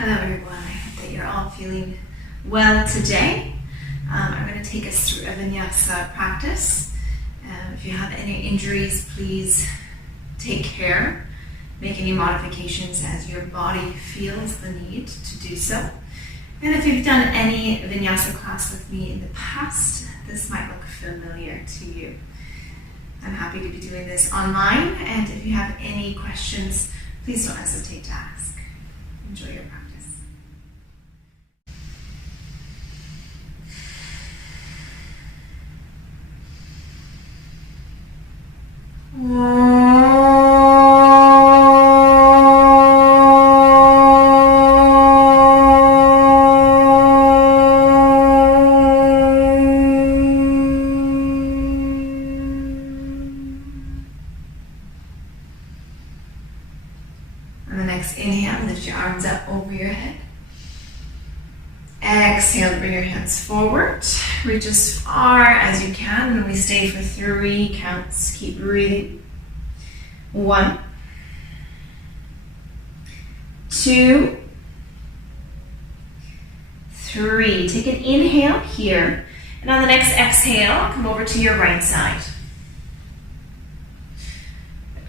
Hello everyone, I hope that you're all feeling well today. I'm going to take us through a Vinyasa practice. If you have any injuries, please take care. Make any modifications as your body feels the need to do so. And if you've done any Vinyasa class with me in the past, this might look familiar to you. I'm happy to be doing this online, and if you have any questions, please don't hesitate to ask. Enjoy your practice. On the next inhale, lift your arms up over your head. Exhale, bring your hands forward. Reach as far as you can, and we stay for 3 counts. Keep breathing. 1, 2, 3. Take an inhale here, and on the next exhale, come over to your right side.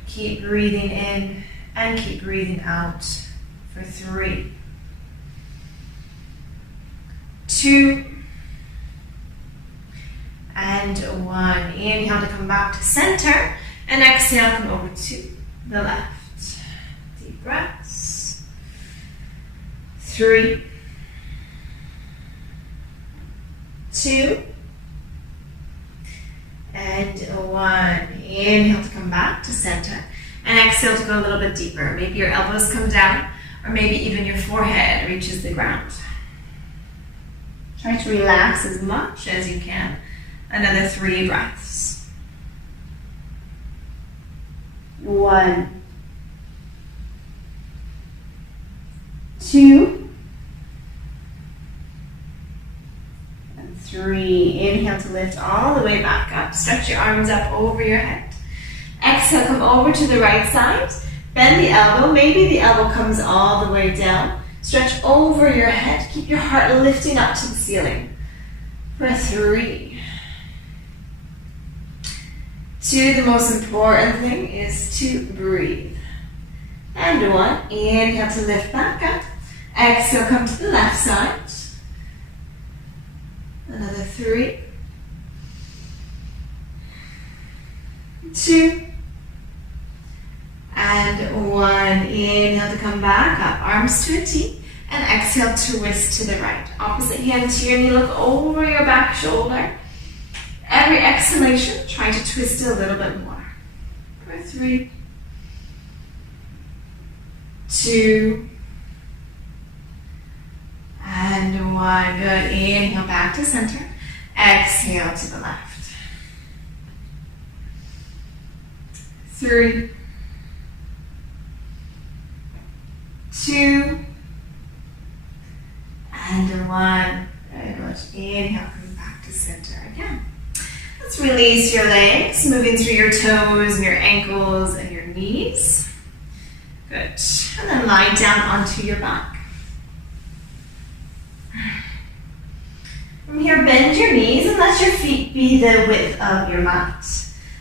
Keep breathing in and keep breathing out for 3, 2, and 1. Inhale to come back to center, and exhale, come over to the left. Deep breaths. 3, 2, and 1. Inhale to come back to center, and exhale to go a little bit deeper. Maybe your elbows come down, or maybe even your forehead reaches the ground. Try to relax as much as you can. Another 3 breaths. 1, 2, and 3. Inhale to lift all the way back up. Stretch your arms up over your head. Exhale, come over to the right side. Bend the elbow. Maybe the elbow comes all the way down. Stretch over your head. Keep your heart lifting up to the ceiling. For 3. 2, the most important thing is to breathe. And 1, inhale to lift back up. Exhale, come to the left side. Another 3, 2, and 1. Inhale to come back up, arms to a T, and exhale, twist to the right. Opposite hand to your knee, look over your back shoulder. Every exhalation, try to twist it a little bit more. For 3, 2, and 1. Good. Inhale back to center. Exhale to the left. 3, 2, and 1. Very good. Inhale, come back to center again. Let's release your legs, moving through your toes and your ankles and your knees. Good. And then lie down onto your back. From here, bend your knees and let your feet be the width of your mat.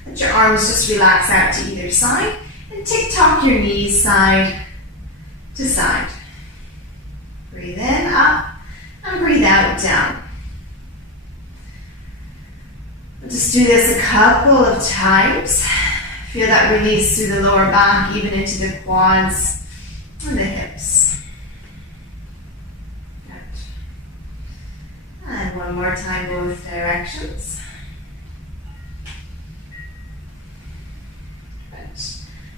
Let your arms just relax out to either side and tick-tock your knees side to side. Breathe in, up, and breathe out, down. Just do this a couple of times. Feel that release through the lower back, even into the quads and the hips. Good. And one more time, both directions. Good.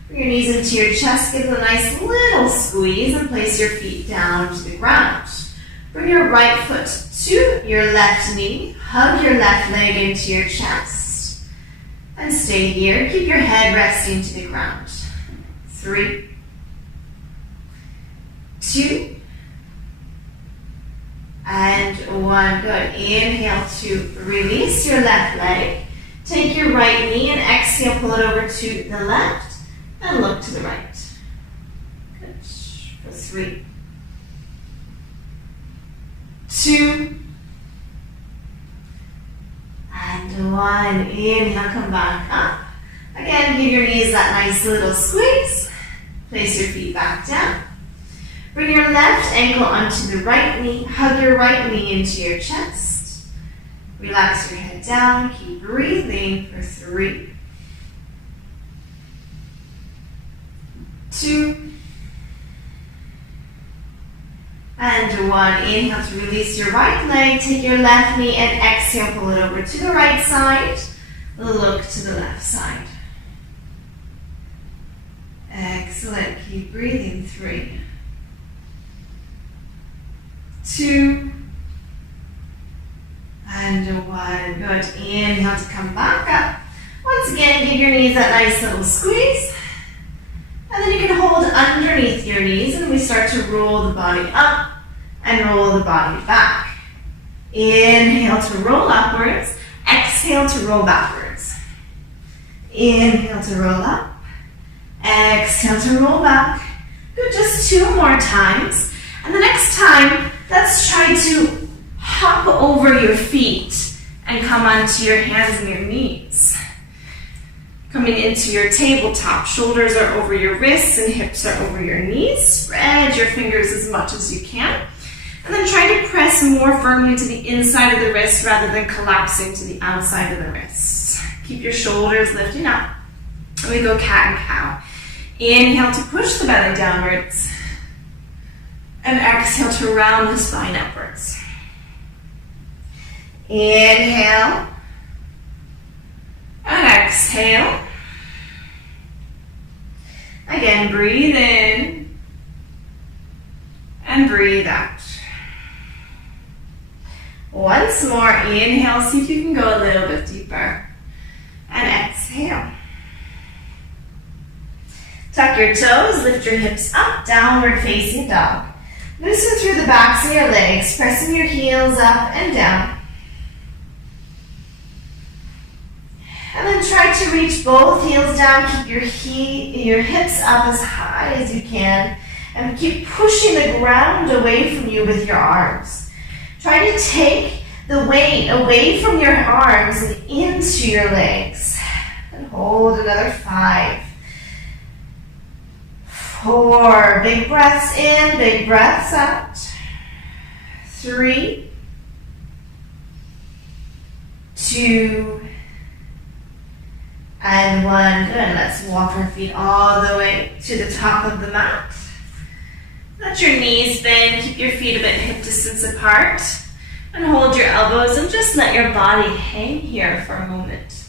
Bring your knees into your chest, give it a nice little squeeze, and place your feet down to the ground. Bring your right foot to your left knee. Hug your left leg into your chest. And stay here. Keep your head resting to the ground. 3, 2, and 1. Good. Inhale to release your left leg. Take your right knee and exhale, pull it over to the left and look to the right. Good. For 3, 2, and 1. Inhale, come back up. Again, give your knees that nice little squeeze. Place your feet back down. Bring your left ankle onto the right knee. Hug your right knee into your chest. Relax your head down. Keep breathing for 3, 2, and 1. Inhale to release your right leg. Take your left knee and exhale, pull it over to the right side. Look to the left side. Excellent. Keep breathing. 3, 2, and 1. Good. Inhale to come back up. Once again, give your knees that nice little squeeze. And then you can hold underneath your knees and we start to roll the body up and roll the body back. Inhale to roll upwards. Exhale to roll backwards. Inhale to roll up. Exhale to roll back. Good, just 2 more times. And the next time, let's try to hop over your feet and come onto your hands and your knees. Coming into your tabletop, shoulders are over your wrists and hips are over your knees. Spread your fingers as much as you can. And then try to press more firmly to the inside of the wrist rather than collapsing to the outside of the wrists. Keep your shoulders lifting up. And we go cat and cow. Inhale to push the belly downwards. And exhale to round the spine upwards. Inhale. And exhale. Again, breathe in. And breathe out. Once more, inhale, see if you can go a little bit deeper. And exhale. Tuck your toes, lift your hips up, downward facing dog. Loosen through the backs of your legs, pressing your heels up and down. And then try to reach both heels down, keep your hips up as high as you can, and keep pushing the ground away from you with your arms. Try to take the weight away from your arms and into your legs. And hold another 5, 4, big breaths in, big breaths out. 3, 2, and 1. Good. Let's walk our feet all the way to the top of the mat. Let your knees bend. Keep your feet a bit hip distance apart. And hold your elbows and just let your body hang here for a moment.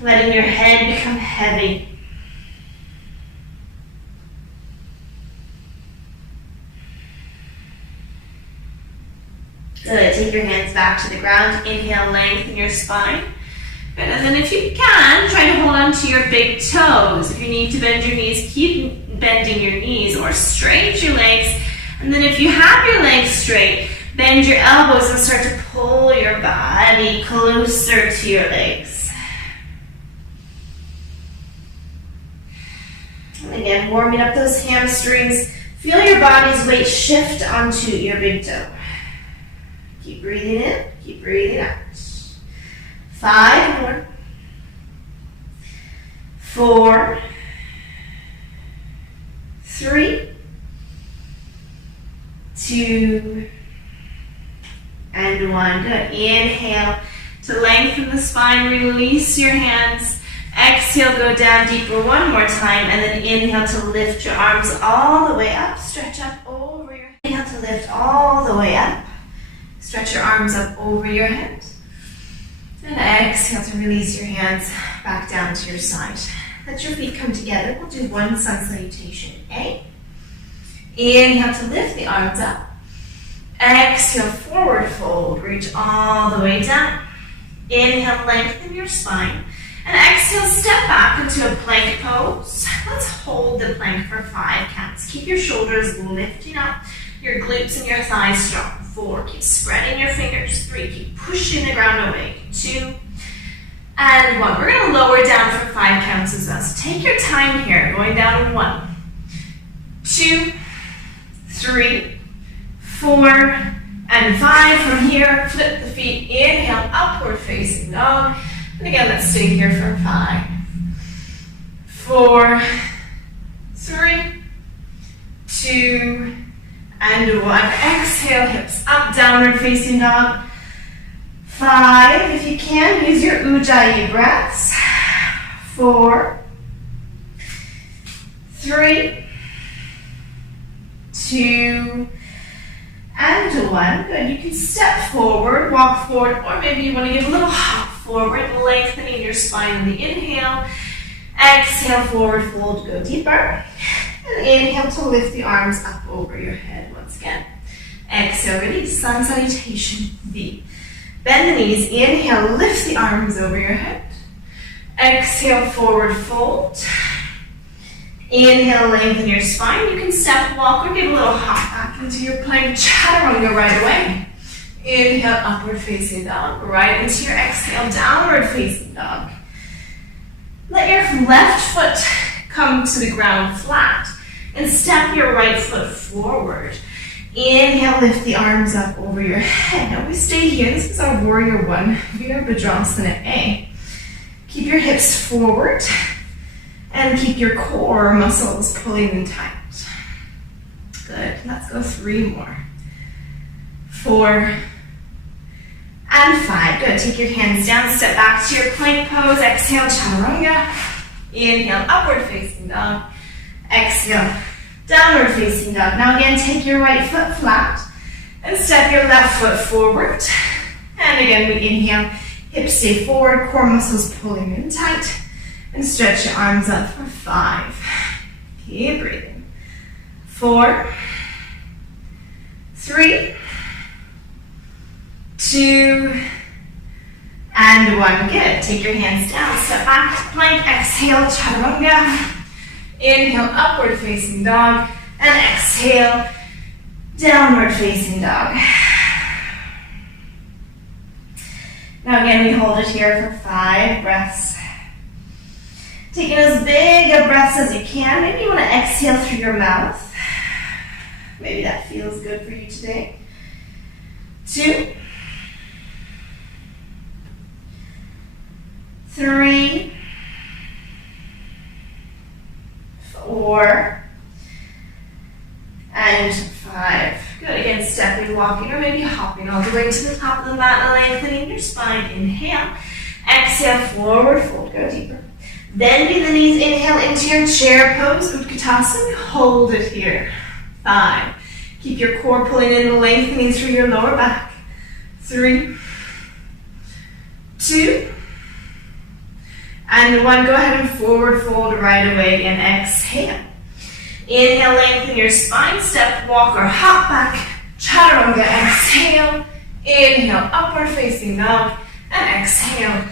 Letting your head become heavy. Good. Take your hands back to the ground. Inhale, lengthen your spine. Good. And then if you can, try to hold on to your big toes. If you need to bend your knees, keep bending your knees or straighten your legs. And then if you have your legs straight, bend your elbows and start to pull your body closer to your legs. And again, warming up those hamstrings. Feel your body's weight shift onto your big toe. Keep breathing in, keep breathing out. 5 more. 4, 3, 2, and 1. Good. Inhale to lengthen the spine. Release your hands. Exhale, go down deeper one more time. And then inhale to lift your arms all the way up. Stretch up over your head. Inhale to lift all the way up. Stretch your arms up over your head. And exhale to release your hands back down to your side. Let your feet come together. We'll do one sun salutation. A. Inhale to lift the arms up. Exhale, forward fold. Reach all the way down. Inhale, lengthen your spine. And exhale, step back into a plank pose. Let's hold the plank for 5 counts. Keep your shoulders lifting up. Your glutes and your thighs strong. 4. Keep spreading your fingers. 3. Keep pushing the ground away. 2. And 1. We're going to lower down for 5 counts as well. So take your time here. Going down in 1, 2, 3, 4 and 5. From here, flip the feet, inhale, upward facing dog. And again, let's stay here for 5, 4, 3, 2, and 1. Exhale, hips up, downward facing dog. 5, if you can, use your Ujjayi breaths. 4, 3, 2, and 1. Good. You can step forward, walk forward, or maybe you want to give a little hop forward, lengthening your spine in the inhale. Exhale, forward fold, go deeper. And inhale to lift the arms up over your head once again. Exhale, release, sun salutation, V. Bend the knees, inhale, lift the arms over your head. Exhale, forward fold. Inhale, lengthen your spine. You can step, walk, or give a little hop back into your plank chaturanga right away. Inhale, upward facing dog. Right into your exhale, downward facing dog. Let your left foot come to the ground flat and step your right foot forward. Inhale, lift the arms up over your head. Now we stay here. This is our warrior one, Virabhadrasana A. Keep your hips forward and keep your core muscles pulling in tight. Good. Let's go 3 more. 4 and 5. Good. Take your hands down, step back to your plank pose. Exhale, chaturanga. Inhale, upward facing dog. Exhale, downward facing dog. Now again, take your right foot flat and step your left foot forward. And again, we inhale, hips stay forward, core muscles pulling in tight. And stretch your arms up for 5. Keep breathing. 4, 3, 2, and 1. Good. Take your hands down, step back to plank. Exhale, chaturanga. Inhale, upward facing dog. And exhale, downward facing dog. Now again, we hold it here for 5 breaths. Taking as big a breaths as you can. Maybe you want to exhale through your mouth. Maybe that feels good for you today. 2, 3, 4, and 5. Good. Again, stepping, walking, or maybe hopping all the way to the top of the mat, lengthening your spine. Inhale. Exhale, forward fold. Go deeper. Bending the knees, inhale into your chair pose, Utkatasana. Hold it here. 5. Keep your core pulling in and lengthening through your lower back. 3, 2, and 1. Go ahead and forward fold right away and exhale. Inhale, lengthen your spine, step, walk, or hop back. Chaturanga, exhale. Inhale, upward facing dog, and exhale,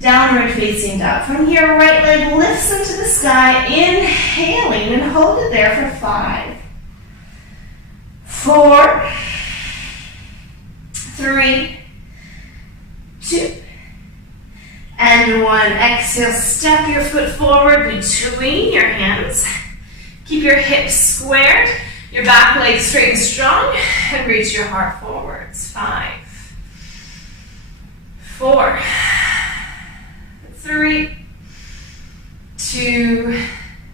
downward facing dog. From here, right leg lifts into the sky, inhaling, and hold it there for 5, 4, 3, 2, and 1. Exhale, step your foot forward between your hands. Keep your hips squared, your back leg straight and strong, and reach your heart forwards. 5, 4, 3, 2,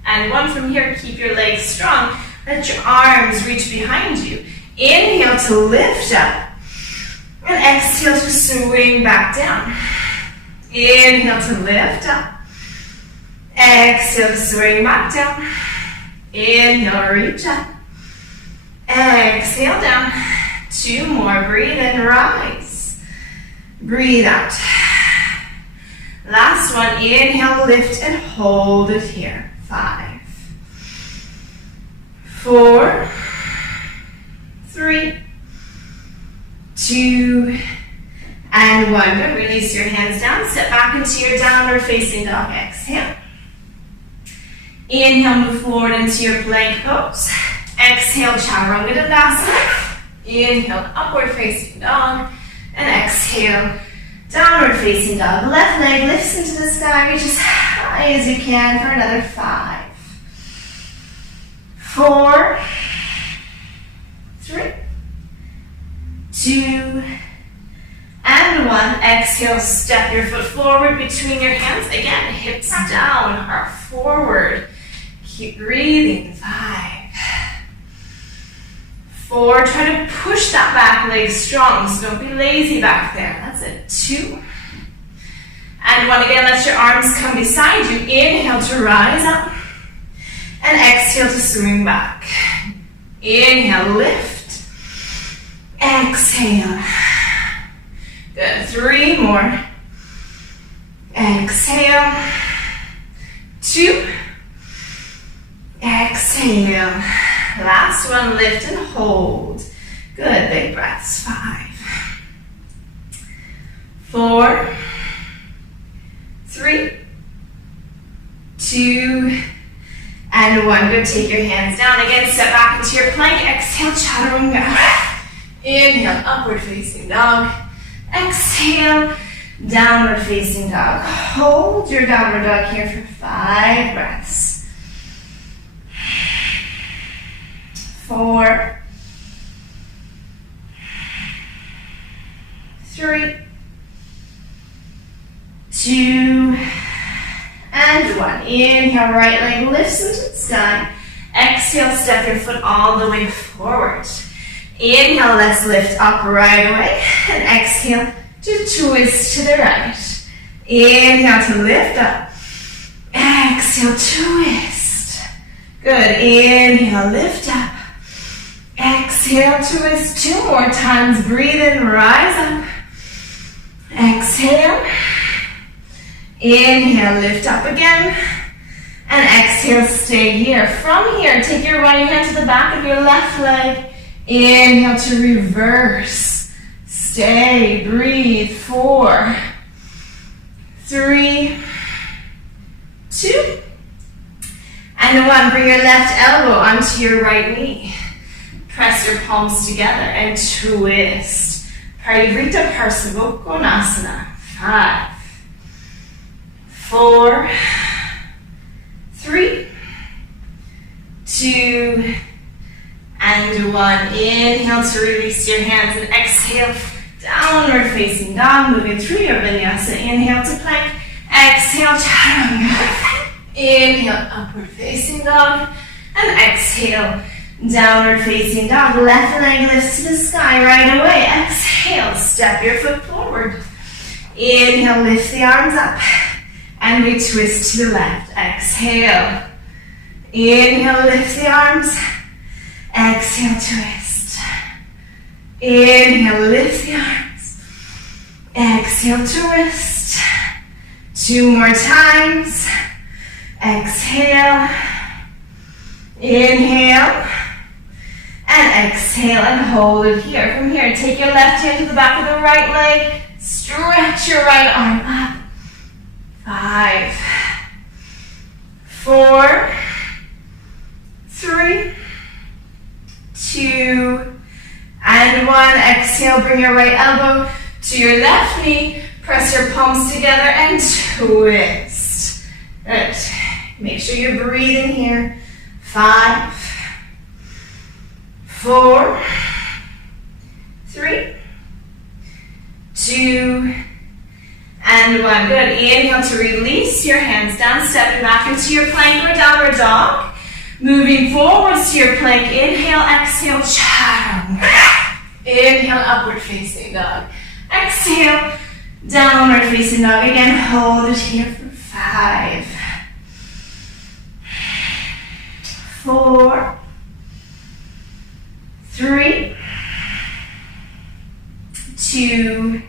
and 1. From here, keep your legs strong. Let your arms reach behind you. Inhale to lift up, and exhale to swing back down. Inhale to lift up. Exhale to swing back down. Inhale, reach up. Exhale down. 2 more. Breathe in, rise. Breathe out. Last one. Inhale, lift, and hold it here. 5, 4, 3, 2, and 1. Good. Release your hands down. Step back into your downward facing dog. Exhale. Inhale, move forward into your plank pose. Exhale, chaturanga dandasana. Inhale, upward facing dog. And exhale, downward facing dog. The left leg lifts into the sky. Reach as high as you can for another 5, 4, 3, 2, and 1. Exhale, step your foot forward between your hands. Again, hips down, heart forward. Keep breathing. 5, 4, try to push that back leg strong, so don't be lazy back there. That's it. 2, and 1. Again, let your arms come beside you. Inhale to rise up, and exhale to swing back. Inhale, lift. Exhale. Good. 3 more. Exhale. 2. Exhale. Last one, lift and hold. Good. Big breaths. 5, 4, 3, 2, and 1. Good. Take your hands down. Again, step back into your plank. Exhale, chaturanga. Inhale, upward facing dog. Exhale, downward facing dog. Hold your downward dog here for 5 breaths. 4, 3, 2, and 1. Inhale, right leg lifts into the sky. Exhale, step your foot all the way forward. Inhale, let's lift up right away. And exhale to twist to the right. Inhale to lift up. Exhale, twist. Good. Inhale, lift up. Exhale, twist. 2 more times. Breathe in, rise up. Exhale. Inhale, lift up again. And exhale, stay here. From here, take your right hand to the back of your left leg. Inhale to reverse. Stay, breathe. 4, 3, 2, and 1. Bring your left elbow onto your right knee. Press your palms together and twist. Parivrita Parsavottanasana. 5, 4, 3, 2, and 1. Inhale to release your hands and exhale, downward facing dog, moving through your vinyasa. Inhale to plank, exhale, chaturanga. Inhale, upward facing dog, and exhale, downward facing dog. Left leg lifts to the sky right away. Exhale, step your foot forward. Inhale, lift the arms up, and we twist to the left. Exhale. Inhale, lift the arms. Exhale, twist. Inhale, lift the arms. Exhale, twist. 2 more times. Exhale. Inhale. And exhale and hold it here. From here, take your left hand to the back of the right leg. Stretch your right arm up. 5, 4, 3, 2, and 1. Exhale, bring your right elbow to your left knee. Press your palms together and twist. Good. Make sure you're breathing here. 5, 4, 3, 2, and 1. Good. Inhale to release your hands down, stepping back into your plank or downward dog. Moving forwards to your plank. Inhale, exhale, chaturanga. Inhale, upward facing dog. Exhale, downward facing dog. Again, hold it here for 5, 4, 3, 2,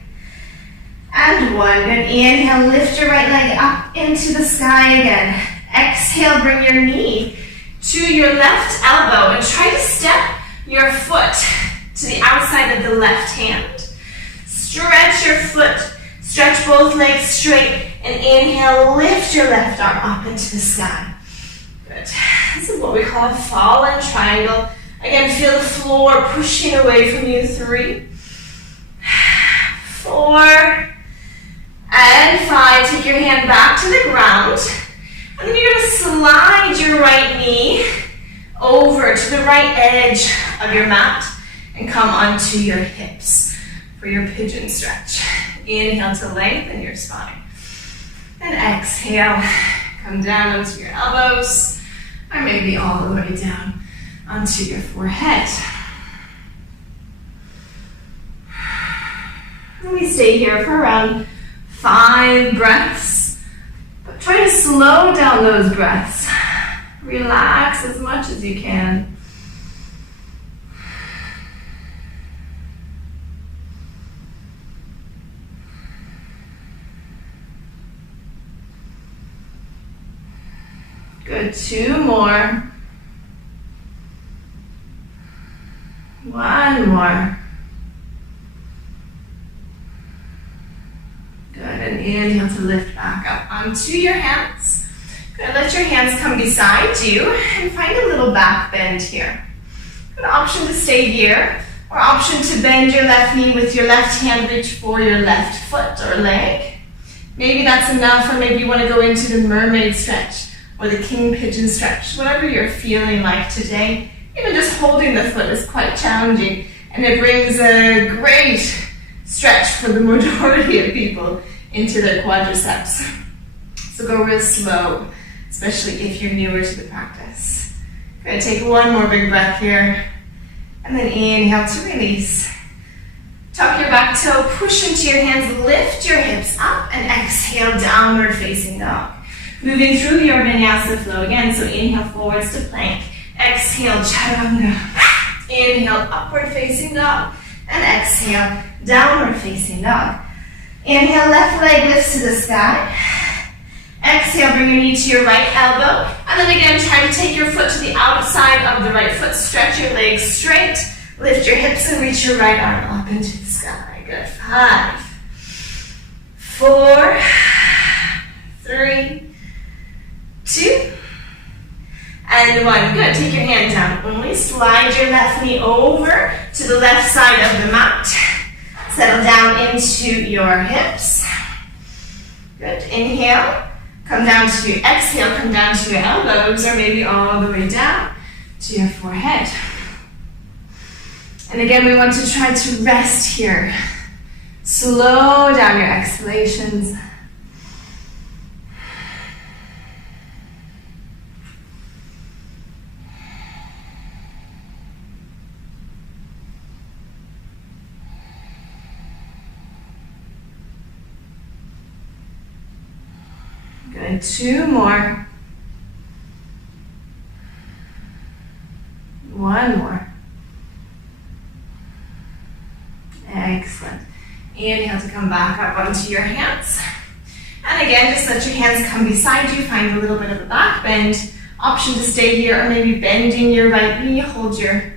and 1. Good. Inhale, lift your right leg up into the sky again. Exhale, bring your knee to your left elbow and try to step your foot to the outside of the left hand. Stretch your foot, stretch both legs straight, and inhale, lift your left arm up into the sky. Good. This is what we call a fallen triangle. Again, feel the floor pushing away from you. 3, 4, and 5. Take your hand back to the ground. And then you're going to slide your right knee over to the right edge of your mat. and come onto your hips for your pigeon stretch. Inhale to lengthen your spine. And exhale, come down onto your elbows, or maybe all the way down onto your forehead. And we stay here for around 5 breaths, but try to slow down those breaths. Relax as much as you can. Good, 2 more. 1 more. Good, and inhale to lift back up onto your hands. Good, let your hands come beside you and find a little back bend here. Good, option to stay here, or option to bend your left knee with your left hand, reach for your left foot or leg. Maybe that's enough, or maybe you want to go into the mermaid stretch or the king pigeon stretch, whatever you're feeling like today. Even just holding the foot is quite challenging, and it brings a great stretch for the majority of people into their quadriceps. So go real slow, especially if you're newer to the practice. Good, take 1 more big breath here, and then inhale to release. Tuck your back toe, push into your hands, lift your hips up, and exhale, downward facing dog. Moving through your Vinyasa Flow again, so inhale forwards to plank, exhale chaturanga, inhale upward facing dog, and exhale downward facing dog. Inhale, left leg lifts to the sky, exhale, bring your knee to your right elbow, and then again try to take your foot to the outside of the right foot, stretch your legs straight, lift your hips and reach your right arm up into the sky. Good, 5, 4, 3, 2, and 1. Good. Take your hand down only. Slide your left knee over to the left side of the mat. Settle down into your hips. Good. Inhale. Come down to your exhale. Come down to your elbows, or maybe all the way down to your forehead. And again, we want to try to rest here. Slow down your exhalations. Good, 2 more. 1 more. Excellent. Inhale to come back up onto your hands. And again, just let your hands come beside you. Find a little bit of a back bend. Option to stay here, or maybe bending your right knee. Hold your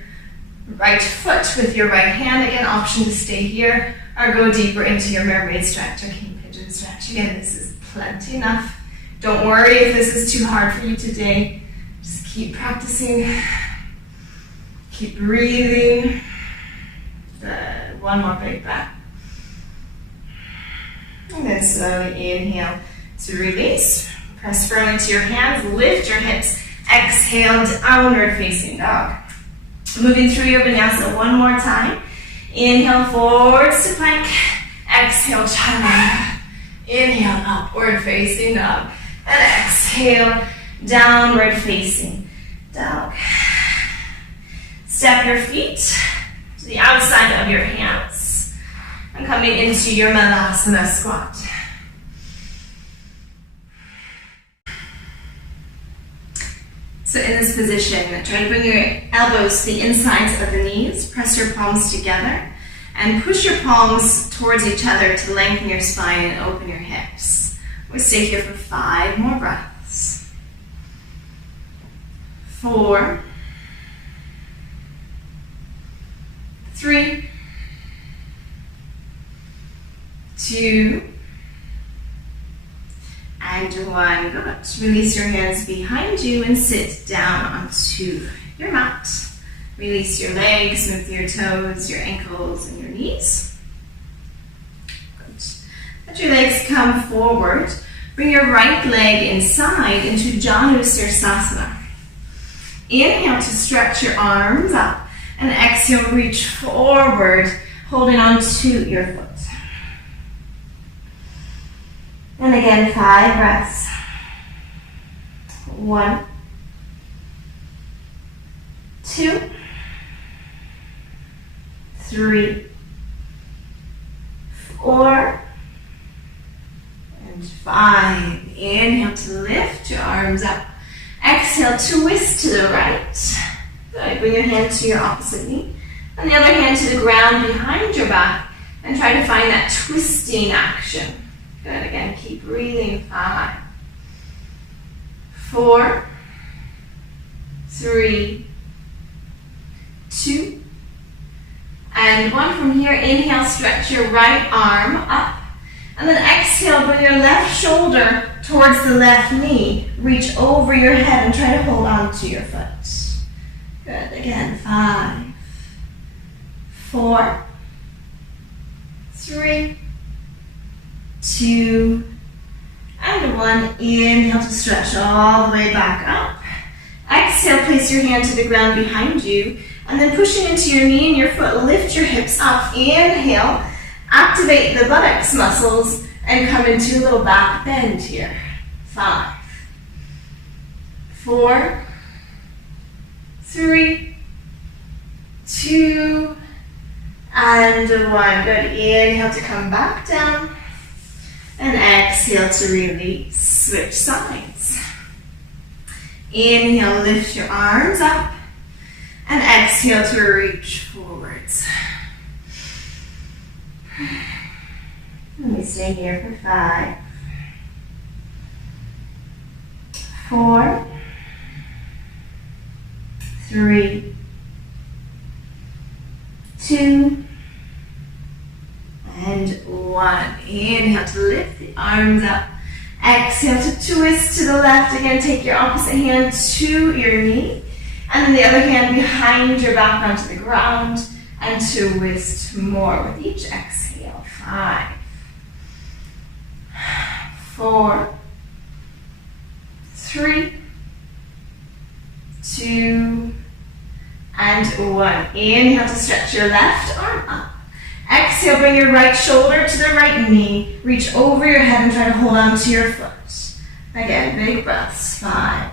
right foot with your right hand. Again, option to stay here, or go deeper into your mermaid stretch or king pigeon stretch. Again, this is plenty enough. Don't worry if this is too hard for you today. Just keep practicing. Keep breathing. 1 more big breath. And then slowly inhale to release. Press firmly to your hands. Lift your hips. Exhale, downward facing dog. Moving through your Vinyasa 1 more time. Inhale, forwards to plank. Exhale, chaturanga. Inhale, upward facing dog. And exhale, downward facing dog. Step your feet to the outside of your hands. And coming into your Malasana squat. So in this position, try to bring your elbows to the insides of the knees. Press your palms together. And push your palms towards each other to lengthen your spine and open your hips. We'll stay here for 5 more breaths. 4, 3, 2, and 1. Good. Release your hands behind you and sit down onto your mat. Release your legs, move your toes, your ankles, and your knees. Good. Let your legs come forward. Bring your right leg inside into Janu sirsasana. Inhale to stretch your arms up And exhale, reach forward, holding on to your foot. And again, 5 breaths. 1, 2, 3, 4, and 5. Inhale to lift your arms up. Exhale, twist to the right. Good. Bring your hand to your opposite knee. And the other hand to the ground behind your back. And try to find that twisting action. Good. Again, keep breathing. 5, 4, 3, 2, and 1. From here, inhale, stretch your right arm up. And then exhale, bring your left shoulder towards the left knee. Reach over your head and try to hold on to your foot. Good. Again, 5, 4, 3, 2, and 1. Inhale to stretch all the way back up. Exhale, place your hand to the ground behind you. And then pushing into your knee and your foot, lift your hips up. Inhale, activate the buttocks muscles and come into a little back bend here. 5, 4, 3, 2, and 1. Good. Inhale to come back down. And exhale to release. Switch sides. Inhale, lift your arms up. And exhale to reach forwards. Let me stay here for 5, 4, 3, 2, and 1. Inhale to lift the arms up. Exhale to twist to the left. Again, take your opposite hand to your knee. And then the other hand behind your back onto the ground. And twist more with each exhale. 5, 4, 3, 2, and 1. Inhale to stretch your left arm up. Exhale, bring your right shoulder to the right knee. Reach over your head and try to hold on to your foot. Again, big breaths. 5,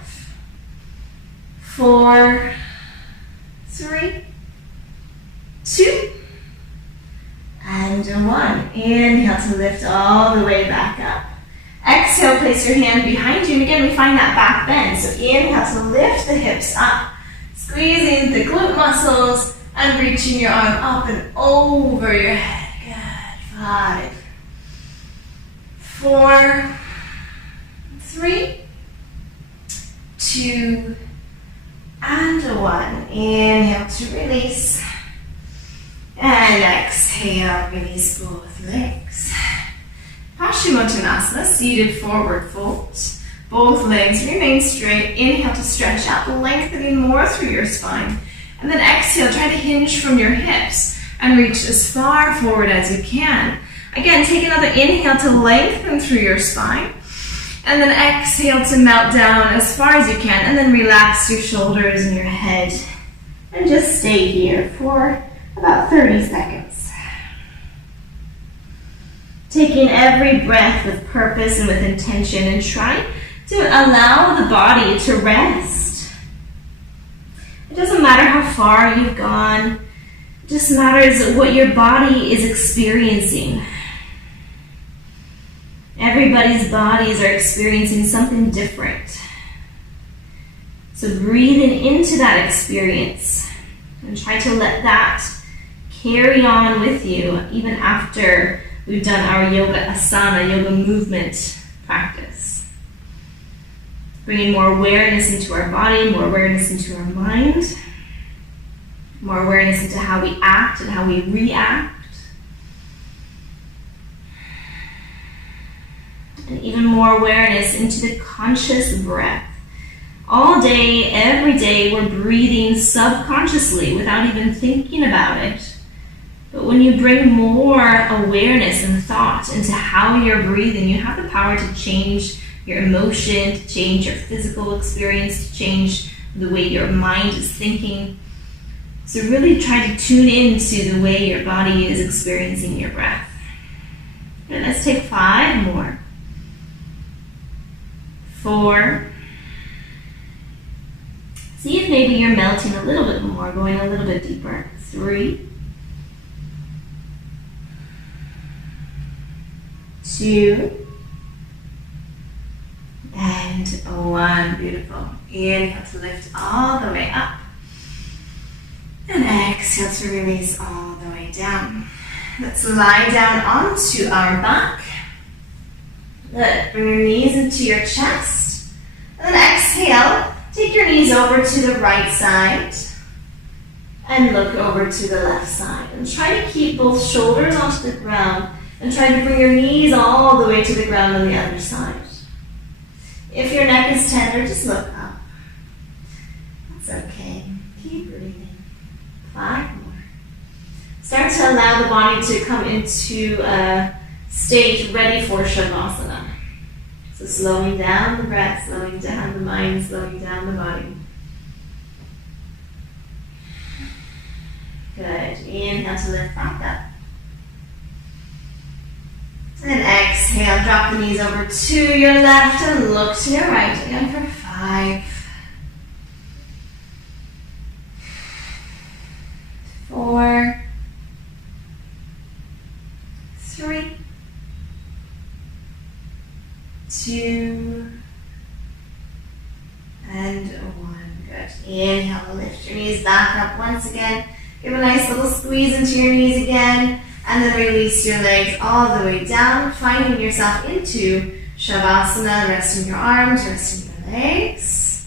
4, 3, 2, and 1. Inhale to lift all the way back up. Exhale, place your hand behind you. And again, we find that back bend. So inhale to lift the hips up. Squeezing the glute muscles and reaching your arm up and over your head. Good. 5, 4, 3, 2, and 1. Inhale to release. And exhale, release both legs. Paschimottanasana, seated forward fold. Both legs remain straight. Inhale to stretch out, lengthening more through your spine. And then exhale, try to hinge from your hips and reach as far forward as you can. Again, take another inhale to lengthen through your spine. And then exhale to melt down as far as you can. And then relax your shoulders and your head. And just stay here for about 30 seconds. Taking every breath with purpose and with intention, and try to allow the body to rest. It doesn't matter how far you've gone. It just matters what your body is experiencing. Everybody's bodies are experiencing something different. So breathing into that experience and try to let that carry on with you even after we've done our yoga asana, yoga movement practice. Bringing more awareness into our body, more awareness into our mind, more awareness into how we act and how we react. And even more awareness into the conscious breath. All day, every day, we're breathing subconsciously without even thinking about it. But when you bring more awareness and thought into how you're breathing, you have the power to change your emotion, to change your physical experience, to change the way your mind is thinking. So really try to tune into the way your body is experiencing your breath. And let's take 5 more. 4. See if maybe you're melting a little bit more, going a little bit deeper. 3. 2. And 1. Beautiful. Inhale to lift all the way up. And exhale to release all the way down. Let's lie down onto our back. Good. Bring your knees into your chest. And then exhale. Take your knees over to the right side. And look over to the left side. And try to keep both shoulders onto the ground. And try to bring your knees all the way to the ground on the other side. If your neck is tender, just look up. That's okay. Keep breathing. 5 more. Start to allow the body to come into a state ready for shavasana. So slowing down the breath, slowing down the mind, slowing down the body. Good. Inhale to lift back up. And exhale, drop the knees over to your left and look to your right again for 5. 4. 3. 2. And 1. Good. Inhale, lift your knees back up once again. Give a nice little squeeze into your knees again. And then release your legs all the way down, finding yourself into shavasana, resting your arms, resting your legs.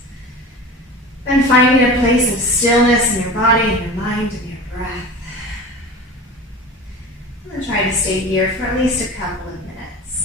And finding a place of stillness in your body, in your mind, and your breath. And then try to stay here for at least a couple of minutes.